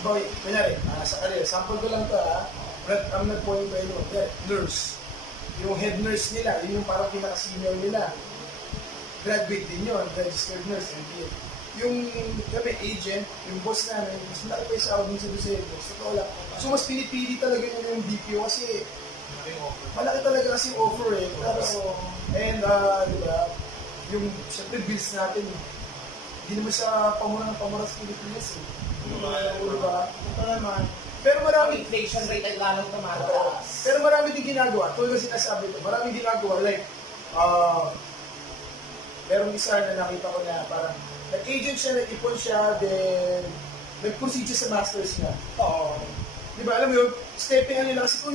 boy, kunyari, sa career, sample ko lang to ang nag-point ko yun, nurse. Yung head nurse nila, yun yung parang pinaka-senior nila. Graduate din yun, registered nurse, MPA. Yung kami agent, yung boss namin, mas malaki pa yung sahod dun sa Duselos. Totoo lang. So mas pinipili talaga nila yung BPO kasi malaki talaga kasi yung offer eh. And, di ba, yung syempre bills natin, hindi naman sa pamura sa Pilipinas eh. Diba? Ito naman. Pero marami, inflation rate ay lalong tumataas. pero marami din ginagawa. Tulad na sinasabi ko, marami ginagawa. Like, merong isa na nakita ko na parang nag-agent siya, nag-ipon siya, then nag-proceed siya sa masters niya. Oo. Di ba, alam mo yun, stepping ano nila kasi kung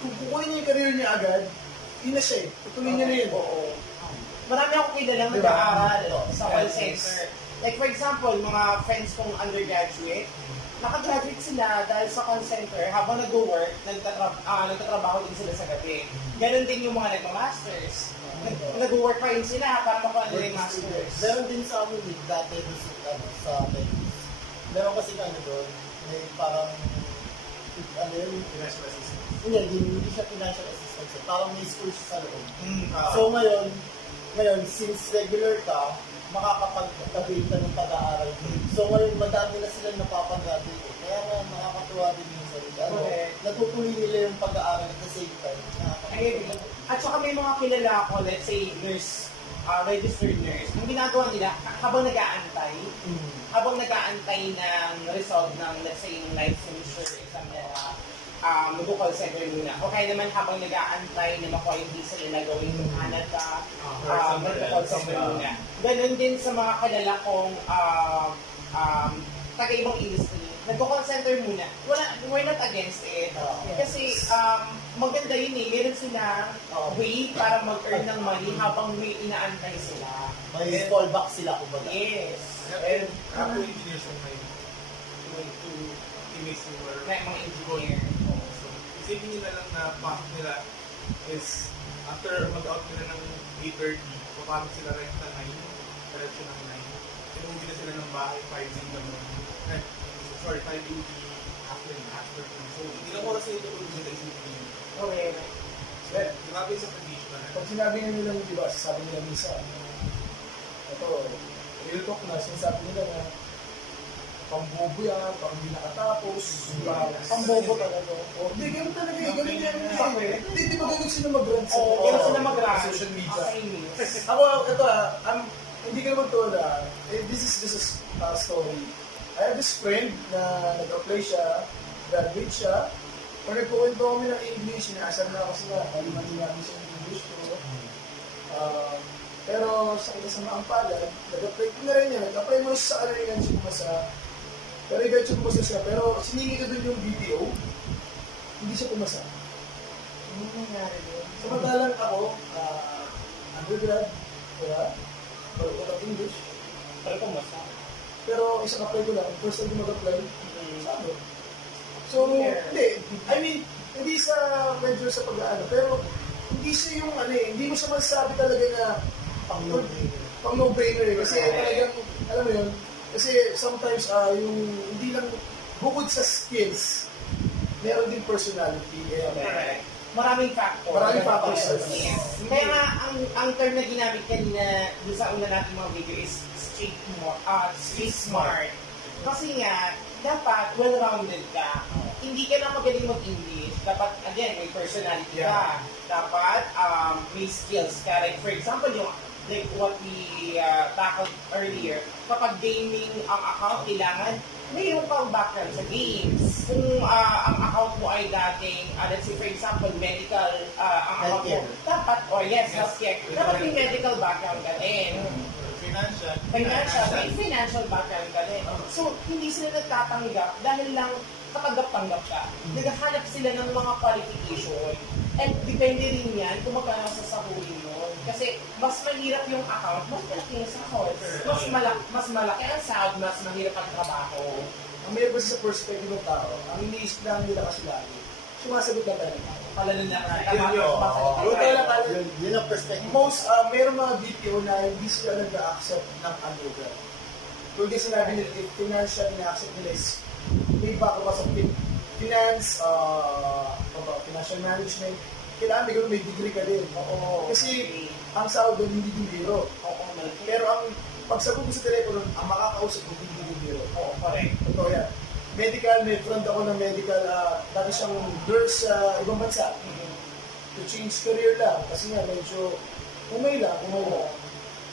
kukunin niya yung career niya agad, yun na siya eh. Tutuloy niya na yun. Oo. Marami akong kilalang Diba? nag-aaral sa call center. Like for example, mga friends kong undergraduate, nakagraduate sila dahil sa call center, habang nag-work, nagtatrabaho din sila sa gabi. Ganon din yung mga nagma-masters. Nag-work pa rin sila para makuha nila yung masters. Meron din sa amin dati sa amin. Meron kasi doon, may parang Financial assistance. hindi siya financial assistance. Parang may school siya sa loob. So ngayon, since regular ka, makakapag-avail ka ng pag-aaral. So ngayon, madami na sila napapangraduate. Kaya nga, nakakatuwa din yung salita. Natutuloy nila yung pag-aaral at the same time. At saka may mga kilala ako, let's say, nurse, registered nurse, yung ginagawa nila, habang nag-aantay ng result ng, let's say, yung licensure exam nila, mag-call center muna. Okay naman habang nag-aantay na makuha yung visa nila gawin yung Canada, mag-call center muna. Ganon din sa mga kilala kong taga-ibang industry. Nag-call center muna. We're not against it. Kasi maganda yun eh. Meron silang way para mag-earn ng money habang may inaantay sila. May fallback sila, kumbaga. Yes. And ako engineers ang may two teammates who were May mga engineer. So, isipin nila lang na pasok nila is after mag-out nila ng 8:30, papasok sila rin sa 9, diretso ng 9. Inuwi na sila ng bahay 5 in the morning. 5 in the afternoon. So, hindi lang oras nila tulog sila isipin yun. Okay. Well, Grabe sa condition. pag sinabi nga nila, di ba, sasabi nila minsan, ito, real talk na, sinasabi nila na pambobo yan, pang hindi nakatapos, Pambobo talaga. Hindi, ganun talaga eh, ganun yan. Hindi ba ganun sila mag-rant sa Ganun sila mag-rant. social media. Okay, miss. Ako, ito hindi ka naman tulad this is just a story. I have this friend na nag-apply siya, graduate siya, pag nagkukwento kami ng English, inaasar na ako sila, mali-mali namin siya ng English ko. Pero sa kinasamaang palad, nag-apply ko na rin yan, nag-apply mo sa alaringan siya kumasa, pero i-bet siya kumasa siya, pero siningi ko dun yung BPO, hindi siya kumasa. Ano nangyari doon? Samantalang ako, undergrad, kaya, walang English, Pero kumusta? pero isang apply ko lang, first time ko mag-apply, sabi. So, hindi, I mean, hindi sa medyo sa pag-aano, pero hindi siya yung hindi mo siya masasabi talaga na pang no-brainer eh, kasi talagang, alam mo yun, kasi sometimes yung hindi lang, bukod sa skills, meron din personality. Correct. Maraming factors. Maraming factors. Yes. Kaya nga, ang term na ginamit kanina dun sa una natin mga video is street smart. Kasi nga, dapat well-rounded ka. Hindi ka lang magaling mag-English. Dapat, again, may personality ka. Dapat may skills ka. Like, for example, yung like what we tackled earlier, kapag gaming ang account, kailangan mayroon kang background sa games. Kung ang account mo ay dating, let's say for example, medical, ang account mo, dapat, healthcare, dapat may medical background ka din. May financial background ka din. So, hindi sila nagtatanggap dahil lang katanggap-tanggap ka. Naghahanap sila ng mga qualification. And depende rin yan kung magkano sa sahurin mo. Kasi mas mahirap yung account, mas malaki yung sahod. Mas malaki ang sahod, mas mahirap ang trabaho. Ang mayroon kasi sa perspective ng tao, ang iniisip lang nila kasi lagi, sumasagot lang tayo. Pala na Yun ang perspective. Mayroon mga BPO na hindi sila nag-accept ng undergrad. Kung kasi sinabi nila, if financial ina-accept nila is may bago ka sa finance, financial management, kailangan may degree ka din. Oo. Kasi ang sahod doon hindi din biro. Oo, malaki. Pero ang pagsagot mo sa telepono, ang makakausap mo hindi din biro. Oo, correct. Totoo yan. Medical, may friend ako ng medical, dati siyang nurse sa ibang bansa. To change career lang, kasi nga medyo umay lang.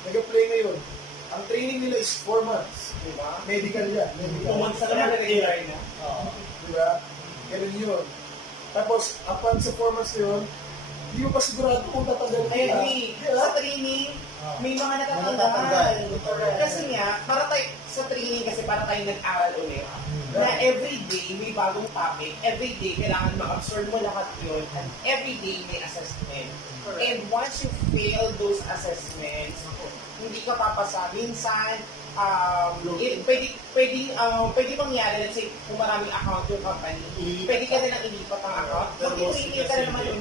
Nag-apply ngayon. Ang training nila is 4 months. Diba? Medical yan. Medical. Pumunta naman na regular na. Diba? Ganun yun. Tapos, upon sa 4 months na yun, hindi mo pa sigurado kung tatanggal ka. Kaya sa training, may mga natatanggal. Kasi nga, para tayo, sa training kasi para tayo nag-aral ulit. Na everyday may bagong topic, everyday kailangan ma-absorb mo lahat yun, and everyday may assessment. And once you fail those assessments, hindi ka papasa. Minsan, pwede mangyari, let's say, kung maraming account yung company, pwede ka nilang ilipat ang account. Mag-email ka na naman yung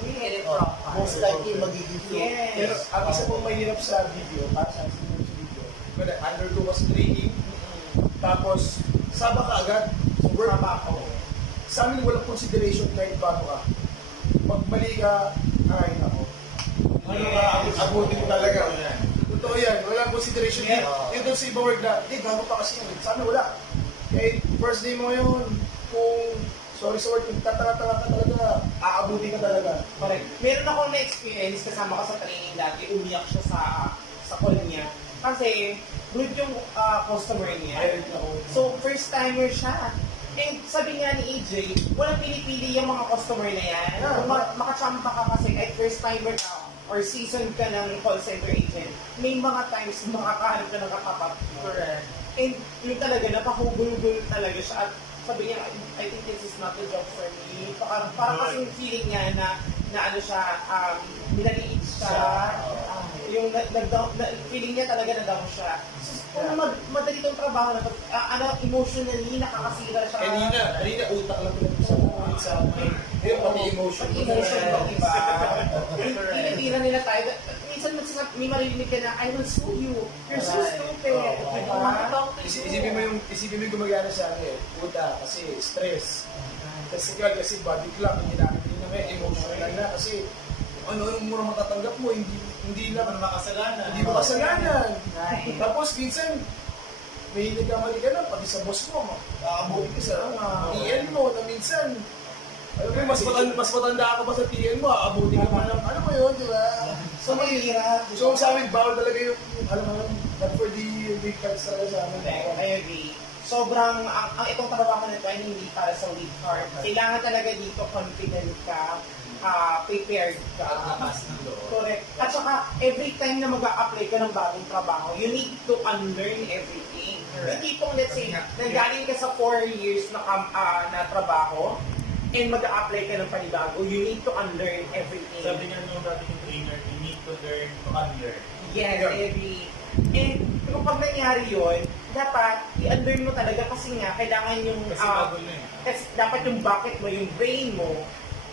Most likely magiging flow. Yes. Pero ang isa pong mahirap sa video, para sa video, kada undergo ka sa training, tapos saba ka agad sa work. Sa amin walang consideration kahit bago ka. Pag mali ka, ay nako. Ano ka, abutin mo talaga. Totoo yan, walang consideration. Yung doon sa ibang work na, bago pa kasi yun. Sa amin wala. Kahit first day mo yun, kung sorry sa word, kung tatanga-tanga ka talaga, aabuti ka talaga. Correct. Meron ako na-experience kasama ko sa training dati, umiyak siya sa call niya. Kasi, good yung customer niya. So, first timer siya. And sabi nga ni AJ, walang pinipili yung mga customer na yan. Makachamba ka kasi kahit first timer ka or season ka ng call center agent, may mga times makakahanap ka ng katapat. Correct. And yun talaga, napahugul-gul talaga siya. At sabi niya, I think this is not the job for me. Parang kasing feeling niya na ano siya, nilaliit siya. Yung feeling niya talaga na down siya. So, kung madali itong trabaho na to, emotionally, nakakasira siya. Kanina utak lang pinag-usapan sa amin. Pero pati emotion. Diba? Tinitira nila tayo. Minsan may marinig ka na, I will sue you. You're so stupid. Isipin mo yung gumagana sa akin. Puta, kasi stress. Physical, kasi body clock. Hindi namin emotional lang na. Kasi ano-anong mura matatanggap mo, hindi lang makasalanan. Hindi mo kasalanan. Tapos minsan, may nagkamali ka na, pati sa boss mo, aabuti ka sa TL mo, na minsan, alam mo, mas matanda ka pa sa TL mo, aabuti ka pa ng, ano mo yun, di ba? So, mahirap. So, sa amin, bawal talaga yung, alam mo, not for the big cuts talaga sa amin. I agree. Sobrang, ang itong trabaho na ito ay hindi para sa lead card. Kailangan talaga dito confident ka, prepared ka. Correct. At saka, every time na mag-a-apply ka ng bagong trabaho, you need to unlearn everything. Hindi pong, let's say, nanggaling ka sa 4 years na trabaho, and mag-a-apply ka ng panibago, you need to unlearn everything. Sabi nga nung dating trainer, you need to learn to unlearn. Yes, I agree. And kung pag nangyari yun, dapat i-unlearn mo talaga kasi nga, kailangan yung... Kasi bago na eh. Kasi dapat yung bucket mo, yung brain mo,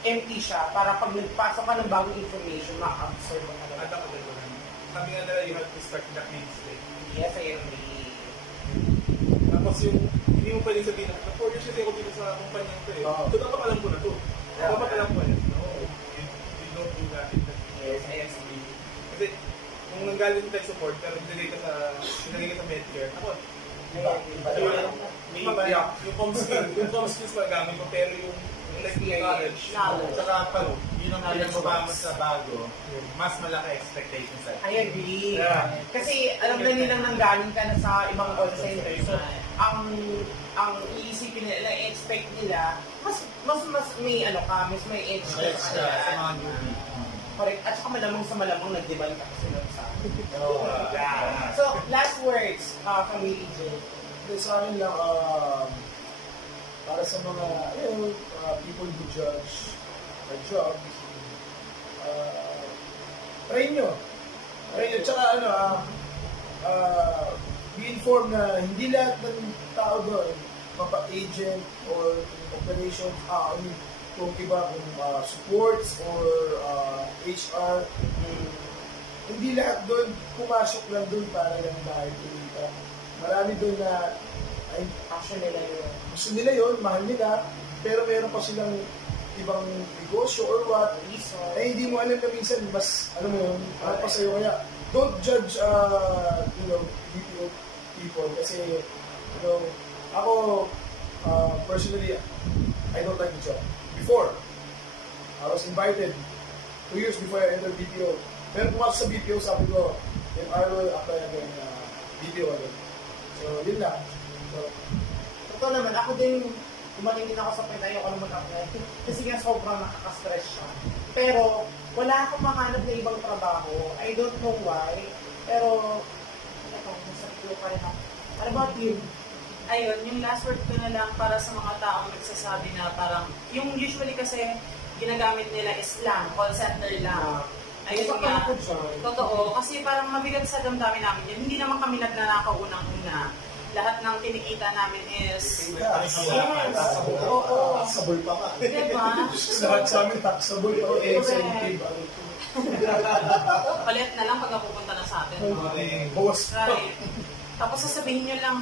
empty siya para pag nagpasok ka ng bagong information, ma-absorb mo talaga. At ako din ko lang. Sabi nga nila, you have to start the clean slate. Yes, I agree. Tapos yung, hindi mo pwedeng sabihin na 4 years kasi ako dito sa kumpanya ito eh. So dapat alam ko na to. Dapat alam ko na. No, you don't do that. Yes, I agree. Kasi, kung nanggaling tayo support, pero nilagay ka sa Medicare, ako, yung com skills pa gamit mo, pero yung knowledge, Saka pag yun ang pinagmababa mo sa bago, mas malaki expectations sa'yo. I agree. Yeah. Kasi alam na nilang nanggaling ka na sa ibang call center. So, ang iisipin nila, expect nila, mas may mas may edge ka Extra sa sa kanila. mga newbie. Correct. At saka malamang sa malamang nag-demand ka kasi nun sa Oo. So, last words from you, EJ. Sa amin lang, para sa mga people who judge our job, try nyo. Tsaka be informed na hindi lahat ng tao doon, mapa-agent or operations, kung iba, kung supports or HR, hindi lahat doon pumasok lang doon para lang dahil kumita. Marami doon na ay, Passion nila yun. gusto nila yun, mahal nila, pero meron pa silang ibang negosyo or what, Reason. eh hindi mo alam na minsan, mas, ano mo yun, ano pa sa'yo, kaya, don't judge, BPO people, kasi, ako, personally, I don't like the job. Before, I was invited 2 years before I entered BPO. Pero kung ako sa BPO, sabi ko, if I will apply again, BPO again. So, yun lang. So, Totoo naman, ako din, dumating din ako sa point, ayoko na mag-apply. Kasi nga sobrang nakaka-stress siya. Pero, wala akong mahanap na ibang trabaho. I don't know why. Pero, ito, masakit ko pa rin ako. What about you? Ayun, yung last word ko na lang para sa mga taong nagsasabi na parang, yung usually kasi ginagamit nila is lang, call center lang. Ayun Isa nga. pa ako dyan. Totoo, kasi parang mabigat sa damdamin namin yun. Hindi naman kami nagnanakaw unang-una. Lahat ng kinikita namin is, Oo. Sabol pa nga. diba? lahat sa amin, taxable pa, incentive, Palit na lang pag napupunta na sa atin. boss. Right. Tapos sasabihin nyo lang,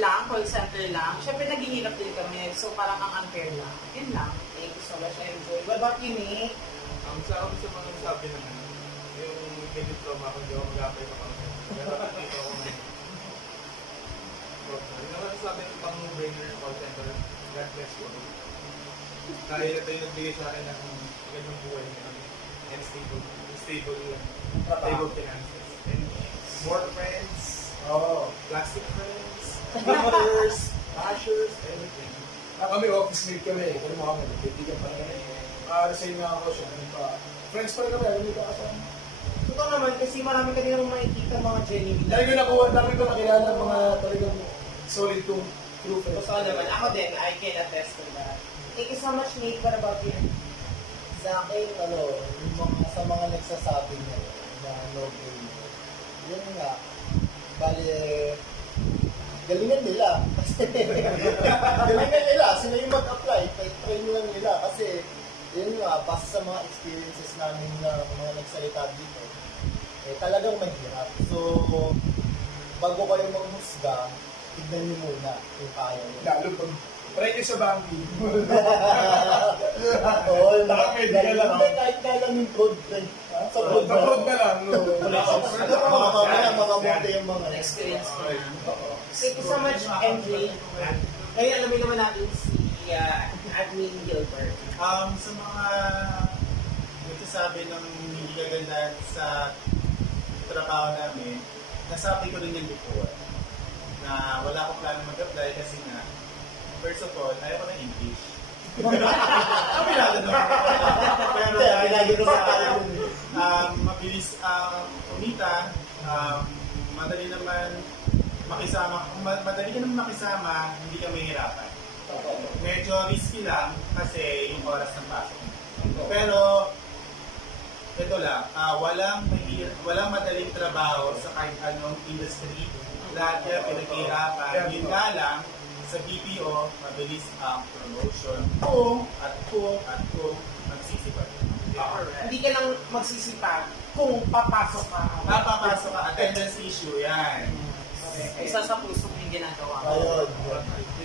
lang, call center lang. Siyempre naghihirap din kami. So parang ang unfair lang. Yun lang. Thank you so much, enjoy. What about you, Nick? Ang sa mga sabi naman, yung may diploma ako, hindi ako mag-apply sa mga pero nakita ako na yung naman sabi ng pang-brainer call center, God bless you. Dahil ito yung nagbigay sa akin ng ganyang buhay and stable finances. And more friends, plastic friends, members, bashers, everything. Kami, office mate kami. Kami mo kami, nagtitigan pa rin kami. Resign nga ako siya. Friends pa rin kami, alam nito kasama. Totoo naman, kasi marami ka din makikita mga genuine. Dahil ko nakuha, dami ko nakilala ng mga talagang solid to true friends. Totoo naman. Ako din, I can attest to that. Thank you so much, Nick. What about you? Sa akin, sa mga nagsasabi na no brainer, yun nga, bali, galingan nila. Galingan nila. Sila yung mag-apply. Train lang nila. Kasi, yun nga, base sa mga experiences namin na mga nagsalita dito, talagang mahirap. So, bago kayo maghusga, tignan niyo muna kung kaya nyo. Lalo pag try nyo sa banking. Oo, Nakapedical lang. kahit nga lang yung code, sa code na. Abroad na lang. No? Mga yung mga Experience ko na. Thank you so much, MJ. Ngayon, alamin naman natin si Admin Gilbert. Sa mga nagsasabi ng hindi kagandahan sa trabaho namin, nasabi ko rin yung before na wala akong plano mag-apply kasi nga, first of all, ayaw ko ng English. Kapilado naman. Pero dahil sa mabilis kumita, madali naman makisama, hindi ka mahihirapan. Medyo risky lang kasi yung oras ng pasok. Pero ito lang, walang madaling trabaho sa kahit anong industry. Lahat yan pinaghihirapan. Yun nga lang, sa BPO, mabilis ang promotion kung magsisipag. Hindi ka lang magsisipag kung papasok ka. Papapasok ka, attendance issue, yan. Isa sa pusong yung ginagawa ko. Ayun.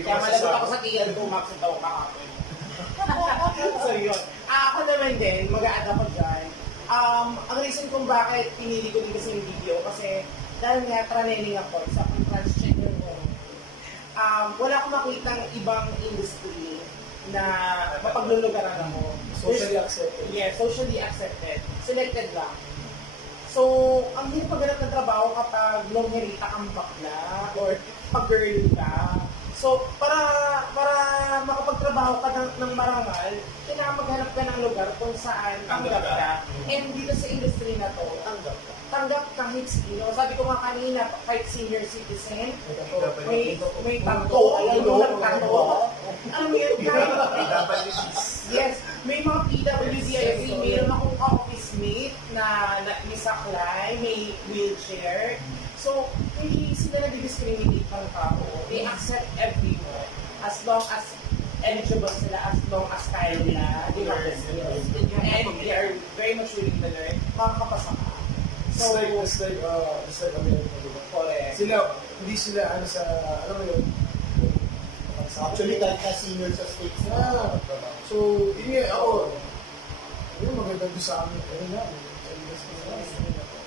Kaya malagot ako sa TL ko, Max, ito ako kakapin. So yun. Ako naman din, mag-a-add ako dyan. Ang reason kung bakit pinili ko din kasi yung video, kasi dahil nga traneling ako, isa pang transgender ko. Wala akong makitang ibang industry na mapaglulugaran ako. Socially accepted. Yeah, socially accepted. Selected lang. So, ang hirap pagganap ng trabaho kapag longherita kang bakla or pag-girl ka. So, para makapagtrabaho ka ng marangal, kailangan maghanap ka ng lugar kung saan tanggap ka. And dito sa industry na to, tanggap kahit sino. Sabi ko nga kanina, kahit senior citizen, may tanto, alam Alam mo yun, yes, may mga PWDIC, mayroon akong office mate na misaklay, may wheelchair. So, hindi sila nag-discriminate ng tao. They accept everyone as long as eligible sila, as long as kaya nila, they have the skills. And they are very much willing to learn, makakapasa ka. Just like America, diba? Correct. Sila, hindi sila, ano sa, alam mo yun, Actually, kahit na senior sa states na. Ah. So, yun nga, ako, yun, maganda doon sa amin. Ano na,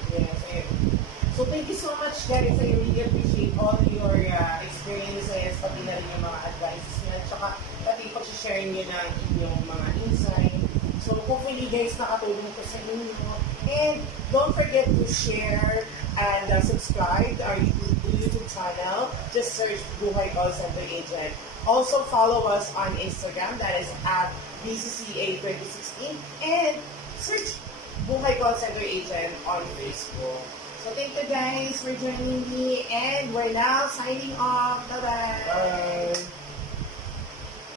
Yes, and so thank you so much guys. I really appreciate all your experiences, pati na rin yung mga advices niya, tsaka pati pag-share niyo ng inyong mga insight. So hopefully guys, nakatulong ko sa inyo. And don't forget to share and subscribe to our YouTube channel. Just search Buhay Call Center Agent. Also follow us on Instagram, that is at BCCA2016, and search Buhay Call Center Agent on Facebook. So thank you guys for joining me, and we're now signing off. Bye-bye. Bye!